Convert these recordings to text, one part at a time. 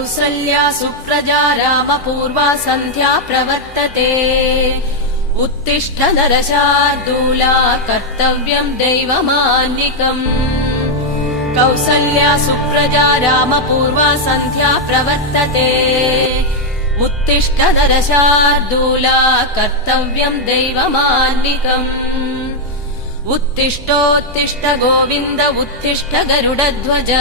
कौसल्या सुप्रजा रामपूर्वा सन्ध्या प्रवर्तते उत्तिष्ठ नरशार्दूला कर्तव्यम् दैवमान्निकम् कौसल्या सुप्रजा रामपूर्वा सन्ध्या प्रवर्तते उत्तिष्ठ नरशार्दूला कर्तव्यम् दैवमान्निकम् उत्तिष्ठोत्तिष्ठ गोविन्द उत्तिष्ठ गरुडध्वज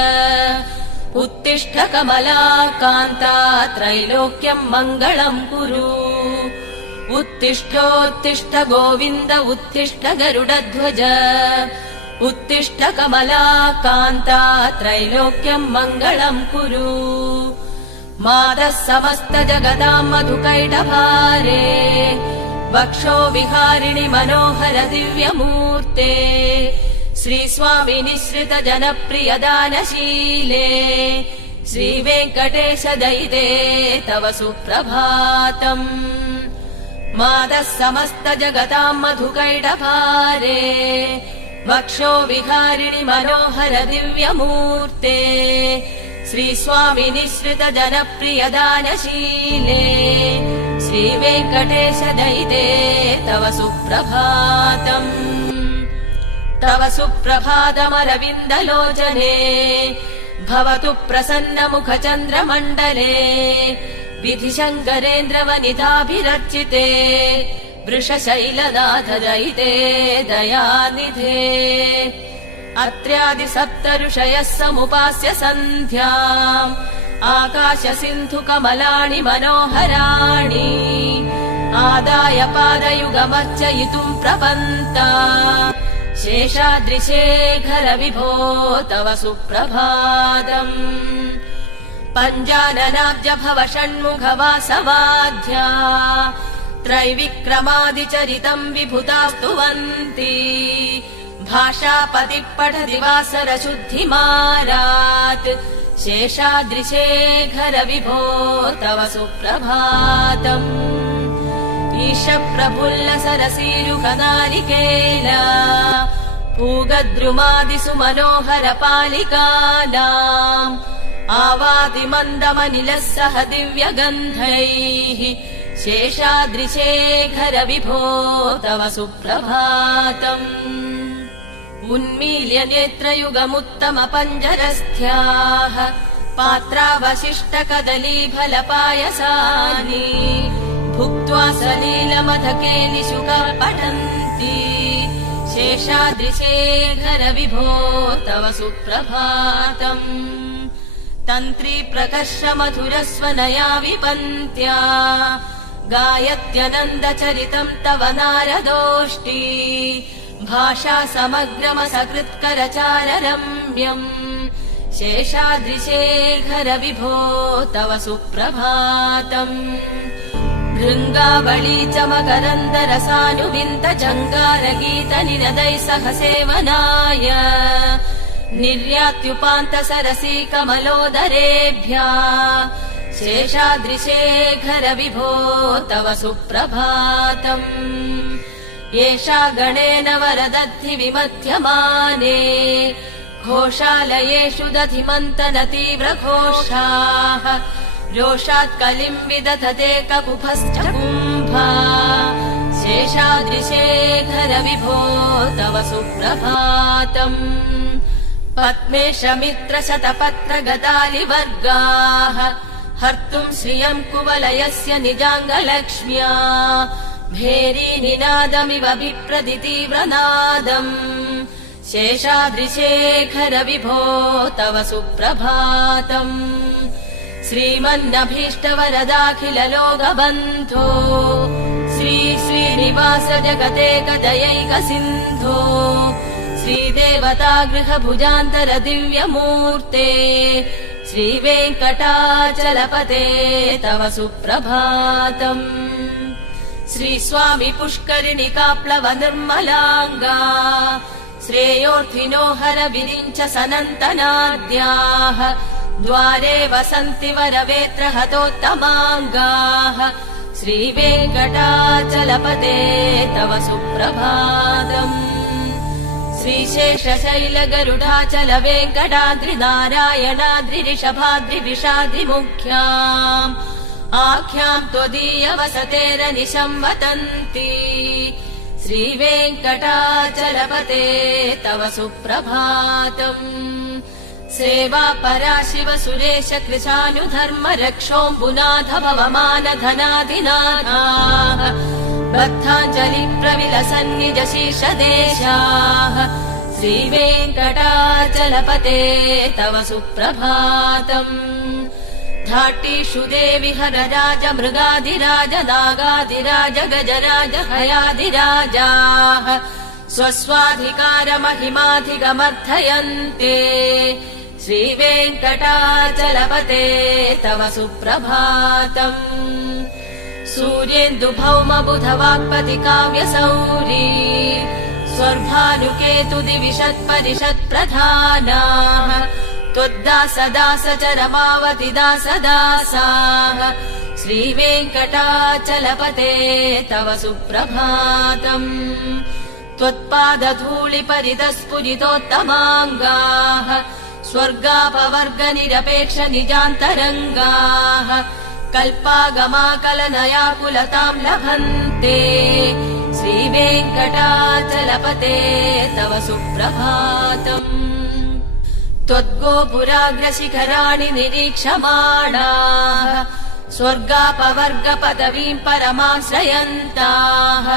उत्तिष्ठ कमलाकान्ता त्रैलोक्यम् मङ्गलम् कुरु उत्तिष्ठोत्तिष्ठ गोविन्द उत्तिष्ठ गरुडध्वज उत्तिष्ठ कमलाकान्ता त्रैलोक्यम् मङ्गलम् कुरु मातः समस्त जगताम् मधुकैटभारे वक्षो विहारिणि मनोहर दिव्यमूर्ते श्रीस्वामि निःसृत जनप्रिय दानशीले श्रीवेङ्कटेश दयिते तव सुप्रभातम् मातः समस्त जगताम् मधुकैटभारे वक्षो विहारिणि मनोहर दिव्यमूर्ते श्रीस्वामि निःसृत जनप्रिय दानशीले श्रीवेङ्कटेश दयिते तव सुप्रभातम् तव सुप्रभातमरविन्दलोचने भवतु प्रसन्नमुखचन्द्रमण्डले विधिशङ्करेन्द्रवनिताभिरर्चिते वृषशैलनाथ दयिते दयानिधे अत्र्यादि सप्त ऋषयः समुपास्य सन्ध्याम् आकाश सिन्धु कमलानि मनोहराणि आदाय पादयुगमर्चयितुम् प्रपन्ता शेषाद्रिशेखर विभो तव सुप्रभातम् पञ्चाननाब्ज भव षण्मुख वासवाध्या त्रैविक्रमादिचरितम् विभुता स्तुवन्ति भाषापतिः पठति वासर शुद्धिमारात् शेषाद्रिशेखर विभो तव सुप्रभातम् ईश प्रफुल्ल सरसीरुहनारिकेला पूगद्रुमादिसु मनोहर पालिकानाम् आवाति मन्दमनिलः सह दिव्यगन्धैः शेषाद्रिशेखर विभो तव सुप्रभातम् उन्मील्य नेत्रयुगमुत्तम पञ्जरस्थ्याः पात्रावशिष्ट कदलीफलपायसानि भुक्त्वा सलीलमधके निशुक पठन्ति शेषाद्रिशेखर विभो तव सुप्रभातम् तन्त्री प्रकर्ष मधुरस्वनया विपन्त्या गायत्यनन्दचरितम् तव नारदोष्टी भाषा समग्रमसकृत्करचाररम्यम् शेषाद्रिशेखर विभो तव सुप्रभातम् भृङ्गावळी च मकरन्दरसानुविन्द जङ्गारगीतनिनदैः सह सेवनाय निर्यात्युपान्त सरसी कमलोदरेभ्या शेषाद्रिशेखर विभो तव सुप्रभातम् एषा गणेन वरदद्धि विमध्यमाने घोषालयेषु दधिमन्तन तीव्रघोषाः रोषात् कलिम् विदधते ककुभश्च कुम्भा शेषाद्रिशेखर विभो तव सुप्रभातम् पद्मेश मित्र शतपत्र गदालिवर्गाः हर्तुम् श्रियम् कुवलयस्य निजाङ्गलक्ष्म्या भेरी निनादमिव विप्रदितीव्रनादम् शेषाद्रिशेखर विभो तव सुप्रभातम् श्रीमन्नभीष्टवरदाखिल लोकबन्धो श्री श्रीनिवास जगतेकदयैक सिन्धो श्रीदेवता गृहभुजान्तर दिव्यमूर्ते श्रीवेङ्कटाचलपते तव सुप्रभातम् श्रीस्वामि पुष्करिणिकाप्लव निर्मलाङ्गा श्रेयोर्थिनो हर विरिञ्च सनन्तनाद्याः द्वारे वसन्ति वरवेत्र हतोत्तमाङ्गाः श्रीवेङ्कटाचलपते तव सुप्रभातम् श्रीशेषशैल गरुडाचल वेङ्कटाद्रि नारायणाद्रि ऋषभाद्रि विषाद्रिमुख्याम् आख्याम् त्वदीय वसतेरनिशम् वदन्ति श्रीवेङ्कटाचलपते तव सुप्रभातम् सेवा परा शिव सुरेश कृशानुधर्म रक्षोऽम्बुनाथ भवमान धनाधिनाथाः बद्धाञ्जलि प्रविलसन्निज शीर्षदेशाः श्रीवेङ्कटाचलपते तव सुप्रभातम् धाटीषु देवि हर राज मृगाधिराज नागाधिराज गजराज हयाधिराजाः स्वस्वाधिकारमहिमाधिगमर्थयन्ते श्रीवेङ्कटाचलपते तव सुप्रभातम् सूर्येन्दुभौम बुध वाक्पति काव्यसौरी स्वर्भानुकेतु दिविषत्परिषत्प्रधानाः त्वद्दासदास चरमावति दासदासाः श्रीवेङ्कटाचलपते तव सुप्रभातम् त्वत्पादधूलिपरितस्फुरितोत्तमाङ्गाः स्वर्गापवर्गनिरपेक्ष निजान्तरङ्गाः कल्पागमाकलनयाकुलताम् लभन्ते श्रीवेङ्कटाचलपते तव सुप्रभातम् त्वद्गोपुराग्रशिखराणि निरीक्षमाणाः स्वर्गापवर्गपदवीम् परमाश्रयन्ताः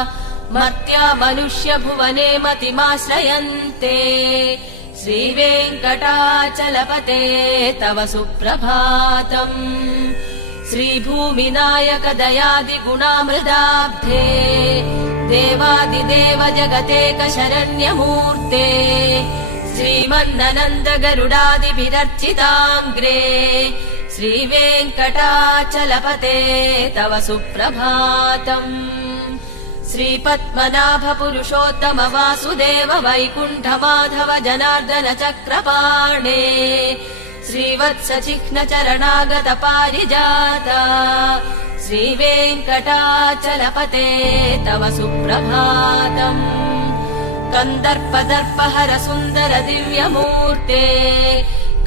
मत्या मनुष्य भुवने मतिमाश्रयन्ते श्रीवेङ्कटाचलपते तव सुप्रभातम् श्रीभूमिनायक दयादिगुणामृदाब्धे देवादिदेव जगतेक शरण्यमूर्ते श्रीमन्ननन्द गरुडादिभिरर्चिताङ्ग्रे श्रीवेङ्कटाचलपते तव सुप्रभातम् श्रीपद्मनाभ पुरुषोत्तम वासुदेव वैकुण्ठ माधव जनार्दन चक्रपाणे श्रीवत्स चिह्न चरणागत पारिजाता श्रीवेङ्कटाचलपते तव सुप्रभातम् कन्दर्पदर्पहर सुन्दर दिव्यमूर्ते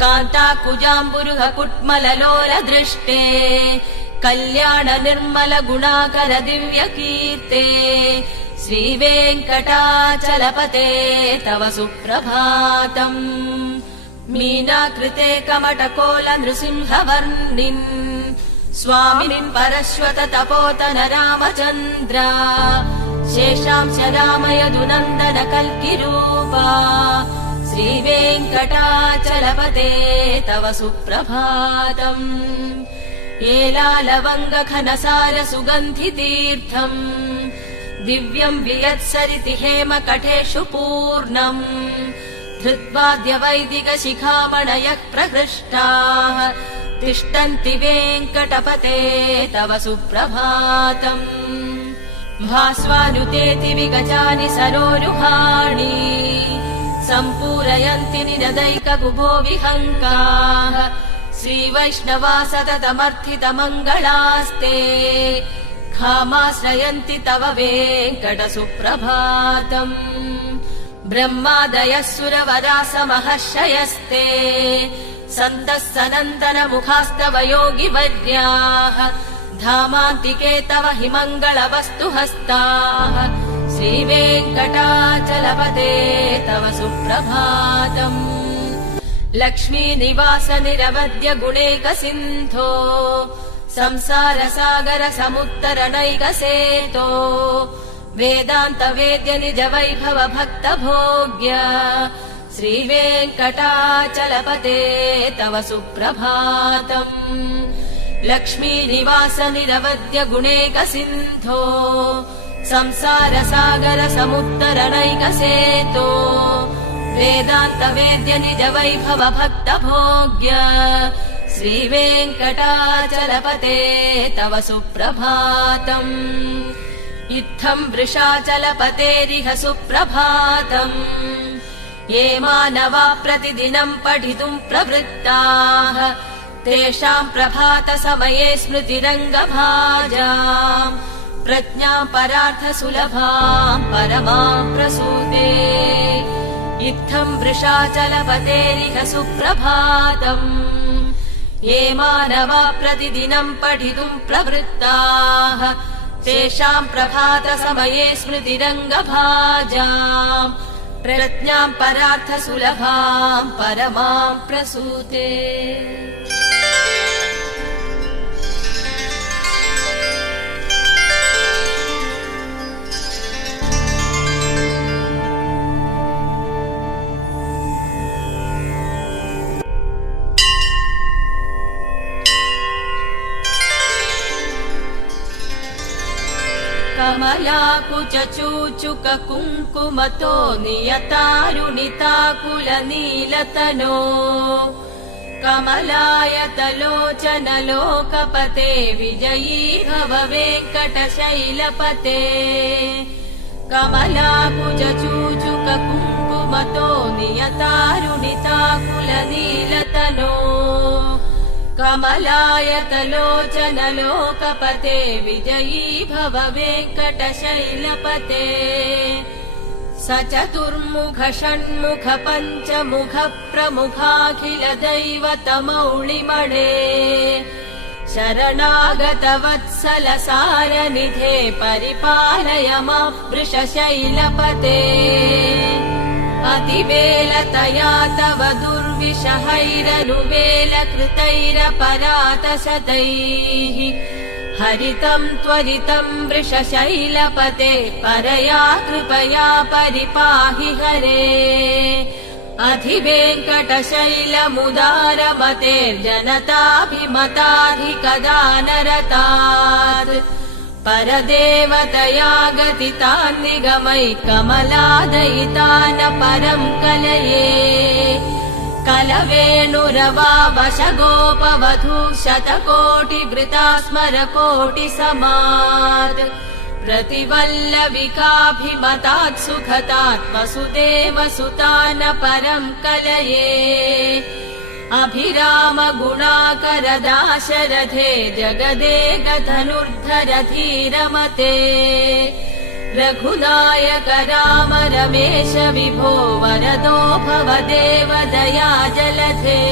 कान्ताकुजाम्बुरुह कुट्मललोल दृष्टे कल्याण निर्मल गुणाकर दिव्यकीर्ते श्रीवेङ्कटाचलपते तव सुप्रभातम् मीनाकृते कमटकोल नृसिंहवर्णिन् स्वामिन् परश्वत तपोतन रामचन्द्र शेषांश रामयदुनन्दन कल्किरूपा श्रीवेङ्कटाचलपते तव सुप्रभातम् एलालवङ्गघनसार सुगन्धितीर्थम् दिव्यम् वियत्सरिति हेमकटेषु पूर्णम् धृत्वाद्य वैदिक शिखामणयः प्रहृष्टाः तिष्ठन्ति वेङ्कटपते तव सुप्रभातम् भास्वानुतेति विगजानि सरोरुहाणि सम्पूरयन्ति निरदैककुभो विहङ्काः श्रीवैष्णवा सततमर्थितमङ्गलास्ते खामाश्रयन्ति तव वेङ्कट सुप्रभातम् ब्रह्मादयः सुरवरा समहर्षयस्ते सन्तः सनन्दन मुखास्तव योगिवर्याः धामान्तिके तव हि मङ्गलवस्तु हस्ताः श्रीवेङ्कटाचलपते तव सुप्रभातम् लक्ष्मीनिवास निरवद्य गुणैक सिन्धो संसार सागर समुत्तरणैक सेतो वेदान्त वेद्य निज वैभव भक्त भोग्य श्रीवेङ्कटाचलपते तव सुप्रभातम् लक्ष्मीनिवास निरवद्य गुणैक सिन्धो संसार सागर समुत्तरणैक सेतो वेदान्त वेद्य निज वैभव भक्त भोग्य श्रीवेङ्कटाचलपते तव सुप्रभातम् इत्थम् वृषाचलपतेरिह सुप्रभातम् ये मानवा प्रतिदिनम् पठितुम् प्रवृत्ताः तेषाम् प्रभात समये स्मृतिरङ्गभाजाम् प्रज्ञाम् परार्थ सुलभाम् परमाम् प्रसूते इत्थम् वृषाचलपतेरिह सुप्रभातम् ये मानवा प्रतिदिनम् पठितुम् प्रवृत्ताः तेषाम् प्रभातसमये स्मृतिरङ्गभाजाम् प्रज्ञाम् परार्थसुलभाम् परमाम् प्रसूते। कमलाकुचूचुक कुङ्कुमतो नियतारुणिताकुलनीलतनो कमलायतलोचनलोकपते विजयी भव वेङ्कटशैलपते। कमलाकुचूचुक कुङ्कुमतो नियतारुणिताकुलनीलतनो कमलायतलोचनलोकपते विजयी भव वेङ्कटशैलपते। स चतुर्मुख षण्मुख पञ्चमुख प्रमुखाखिल दैवतमौळिमणे शरणागत वत्सल सारनिधे परिपालय मां वृषशैलपते। अतिवेलतया तव दुर्विषहैरनुवेलकृतैरपरातशतैः हरितम् त्वरितम् वृषशैलपते परया कृपया परिपाहि हरे। अधिवेङ्कटशैलमुदारमतेर्जनताभिमताधिकदानरतात् परदेवतया गतितान् निगमै कमलादयितान परम् कलये। कलवेणुरवावशगोपवधू शतकोटिवृता स्मरकोटिसमात् प्रतिवल्लविकाभिमतात् सुखतात् वसुदेवसुतान परम् कलये। अभिराम गुणाकर दाशरथे जगदेकधनुर्धर धीरमते रघुनायक राम रमेश विभो वरदो भव देव दया जलधे।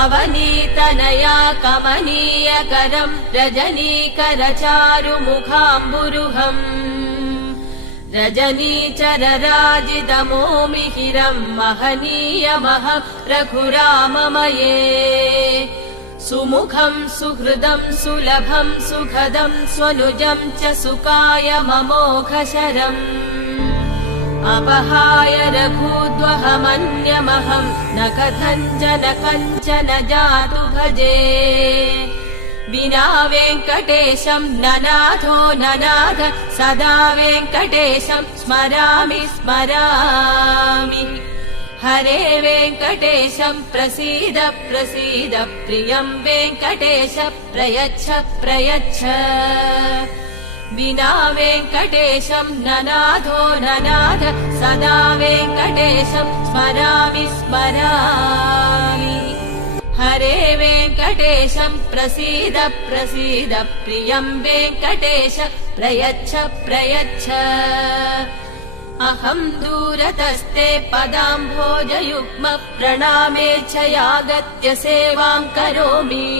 अवनीतनया कमनीयकरम् रजनीकर चारुमुखाम्बुरुहम् रजनीचरराजितमोमिहिरम् महनीयमहम् रघुराममये। सुमुखम् सुहृदम् सुलभम् सुखदम् स्वनुजम् च सुकायममोघशरम् अपहाय रघूद्वहमन्यमहम् न कथञ्चन कञ्चन जातु भजे। विना वेङ्कटेशम् ननाथो ननाथ सदा वेङ्कटेशम् स्मरामि स्मरामि। हरे वेङ्कटेशम् प्रसीद प्रसीद प्रियम् वेङ्कटेश प्रयच्छ प्रयच्छ। विना वेङ्कटेशम् ननाथो ननाथ सदा वेङ्कटेशम् स्मरामि स्मरामि। हरे वेङ्कटेशम् प्रसीद प्रसीद प्रियम् वेङ्कटेश प्रयच्छ प्रयच्छ। अहम् दूरतस्ते पदाम्भोजयुग्म प्रणामेच्छयागत्य सेवाम् करोमि।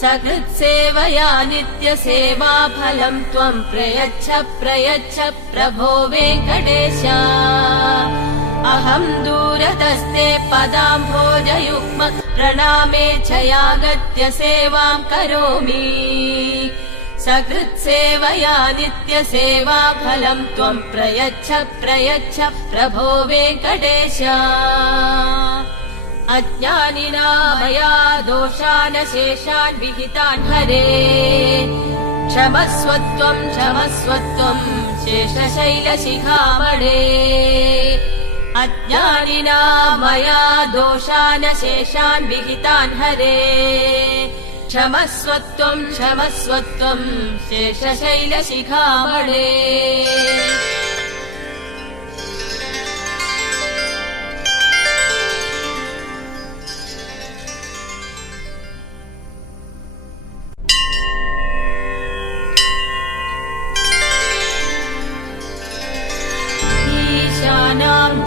सकृत्सेवया नित्यसेवा फलम् त्वम् प्रयच्छ प्रयच्छ प्रभो वेङ्कटेश। अहम् दूरतस्ते पदाम्भोजयुग्म प्रणामेच्छयागत्य सेवाम् करोमि। सकृत्सेवया नित्यसेवा फलम् त्वम् प्रयच्छ प्रयच्छ प्रभो वेङ्कटेश। अज्ञानिना मया दोषान् शेषान् विहितान् हरे क्षमस्व त्वम् शेषशैलशिखामणे। अज्ञानिना मया दोषान् शेषान् विहितान् हरे क्षमस्व त्वम् शेषशैलशिखामणे।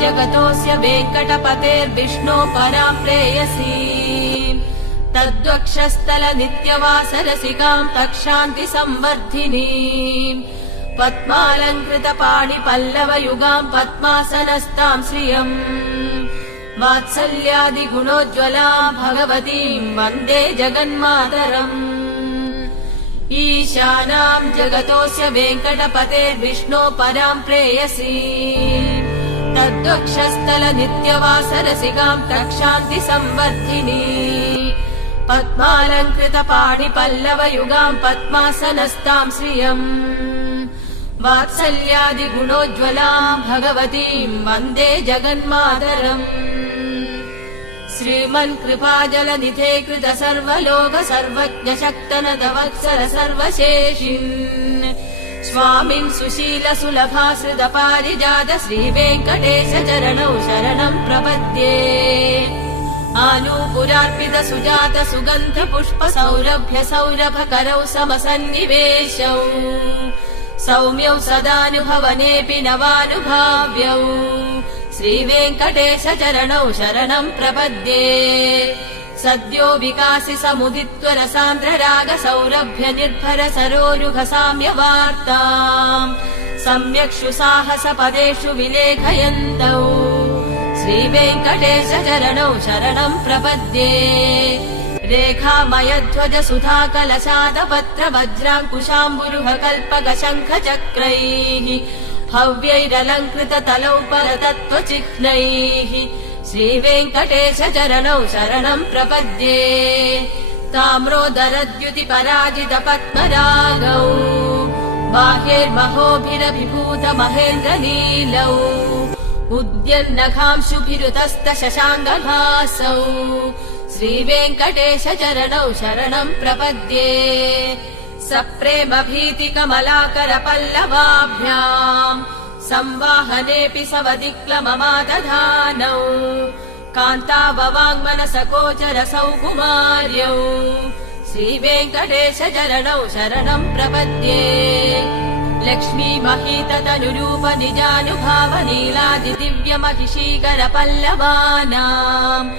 जगतोऽस्य वेङ्कटपतेर्विष्णो परां प्रेयसी तद्वक्षस्थलनित्यवासरसिकां तक्षान्ति संवर्धिनीम् पद्मालङ्कृतपाणिपल्लवयुगां पद्मासनस्तां श्रियम् वात्सल्यादिगुणोज्ज्वलां भगवतीं वन्दे जगन्मातरम् ईशानां जगतोऽस्य वेङ्कटपतेर्विष्णो परां प्रेयसी तद्वक्षस्थलनित्यवासरसिकां तक्षान्ति संवर्धिनी पद्मालङ्कृतपाणिपल्लवयुगां पद्मासनस्तां श्रियम् वात्सल्यादिगुणोज्ज्वलां भगवतीं वन्दे जगन्मातरम् श्रीमन्कृपाजलनिधे कृत सर्वलोक सर्वज्ञ शक्तनदवत्सर सर्वशेषिन् स्वामिन् सुशील सुलभाश्रित पारिजात श्रीवेङ्कटेश चरणौ शरणं प्रपद्ये आनूपुरार्पित सुजात सुगन्ध पुष्प सौरभ्य सौरभकरौ समसन्निवेशौ सौम्यौ सदानुभवनेऽपि नवानुभाव्यौ श्रीवेङ्कटेश चरणौ शरणं प्रपद्ये सद्यो विकासि समुदित्वर सान्द्र राग सौरभ्य निर्भर सरोरुह साम्यवार्ताम् सम्यक्षु साहस पदेषु विलेखयन्तौ श्रीवेङ्कटेश चरणौ शरणं प्रपद्ये रेखामयध्वज सुधाकलशादपत्र वज्राङ्कुशाम्बुरुह कल्पक शङ्ख चक्रैः भव्यैरलङ्कृत तलौ परतत्त्वचिह्नैः श्रीवेङ्कटेश चरणौ शरणं प्रपद्ये ताम्रोदरद्युति पराजित पद्मरागौ बाह्यैर्महोभिरभिभूत महेन्द्रनीलौ उद्यन्नघांशुभिरुतस्त शशाङ्गभासौ श्रीवेङ्कटेश चरणौ शरणं प्रपद्ये सप्रेम भीति कमलाकर पल्लवाभ्याम् संवाहनेऽपि सवदिक्लममादधानौ कान्ताववाङ्मनसकोचर सौकुमार्यौ श्रीवेङ्कटेश चरणौ शरणं प्रपद्ये लक्ष्मी महीततनुरूप निजानुभाव नीलादिदिव्यमहिषीकर पल्लवानाम्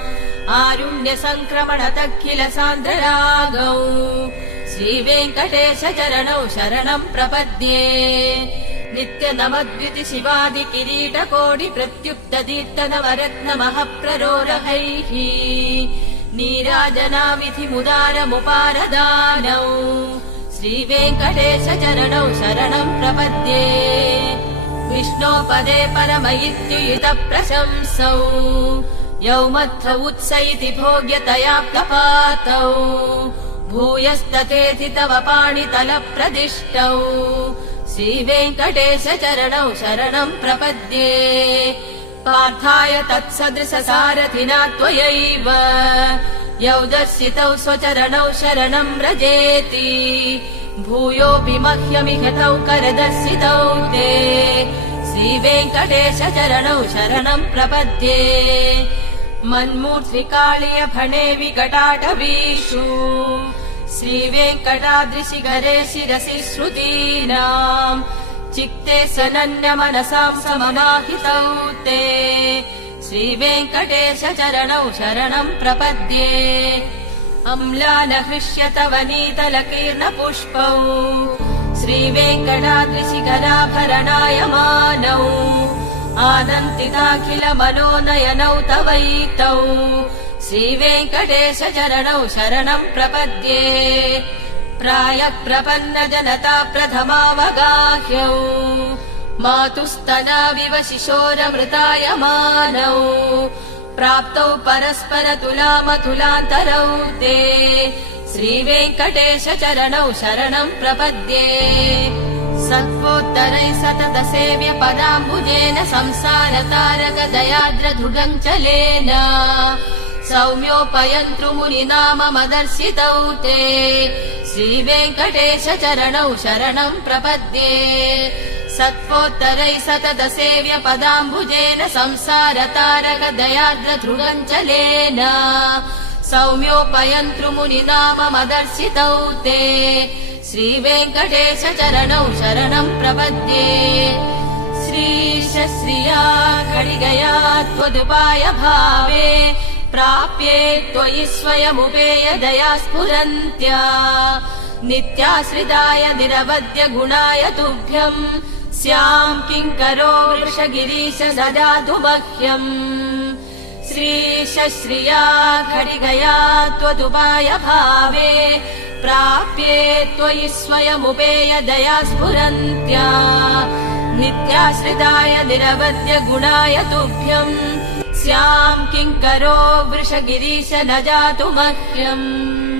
आरुण्य सङ्क्रमण तखिल सान्द्ररागौ श्रीवेङ्कटेश चरणौ शरणं प्रपद्ये नित्य नमद्विति शिवादि किरीट कोटि प्रत्युक्त दीप्त नवरत्न महप्ररोरहैः नीराजनाविधि मुदारमुपारदानौ श्रीवेङ्कटेश चरणौ शरणं प्रपद्ये विष्णोपदे परमयित्युयुत प्रशंसौ यौ मध्व उत्स इति भोग्यतयाप्तपातौ भूयस्तथेति तव पाणितलप्रदिष्टौ श्रीवेङ्कटेश चरणौ शरणं प्रपद्ये पार्थाय तत्सदृश सारथिना त्वयैव यौ दर्शितौ स्वचरणौ शरणं व्रजेति भूयोऽपि मह्यमिह तौ करदर्शितौ ते श्रीवेङ्कटेश चरणौ शरणं प्रपद्ये मन्मूर्ध्निकाळीय फणे विकटाटवीषु श्रीवेङ्कटाद्रिशिखरे शिरसि श्रुतीनाम् चित्ते सनन्य मनसां सममाहितौ ते श्रीवेङ्कटेश चरणौ शरणं प्रपद्ये अम्लानहृष्य तव नीतलकीर्ण पुष्पौ श्रीवेङ्कटाद्रिशिखराभरणायमानौ आनन्दिताखिल मनोनयनौ तवैतौ श्रीवेङ्कटेश चरणौ शरणं प्रपद्ये प्रायः प्रपन्न जनता प्रथमावगाह्यौ मातुस्तनाविव शिशोरमृतायमानौ प्राप्तौ परस्पर तुलामतुलान्तरौ ते श्रीवेङ्कटेश चरणौ शरणं प्रपद्ये सत्वोत्तरै सतत सेव्य पदाम्बुजेन संसार तारक दयाद्रधुगञ्चलेन सौम्योपयन्तृमुनिनाममदर्शितौ ते श्रीवेङ्कटेश चरणौ शरणं प्रपद्ये सत्वोत्तरै सतत सेव्य पदाम्बुजेन संसार तारक दयाद्रधुगञ्चलेन सौम्योपयन्तृमुनिनाममदर्शितौ ते श्रीवेङ्कटेश चरणौ शरणं प्रपद्ये श्रीशश्रिया खडिगया त्वदुपाय भावे प्राप्ये त्वयि स्वयमुपेयदया स्फुरन्त्या नित्याश्रिताय निरवद्य गुणाय तुभ्यम् स्याम् किङ्करो वृषगिरीश ददातु मह्यम् श्रीशश्रिया खडिगया त्वदुपाय भावे प्राप्ये त्वयि स्वयमुपेयदया स्फुरन्त्या नित्याश्रिताय निरवद्य गुणाय तुभ्यम् स्याम् किङ्करो वृषगिरीश न जातु मह्यम्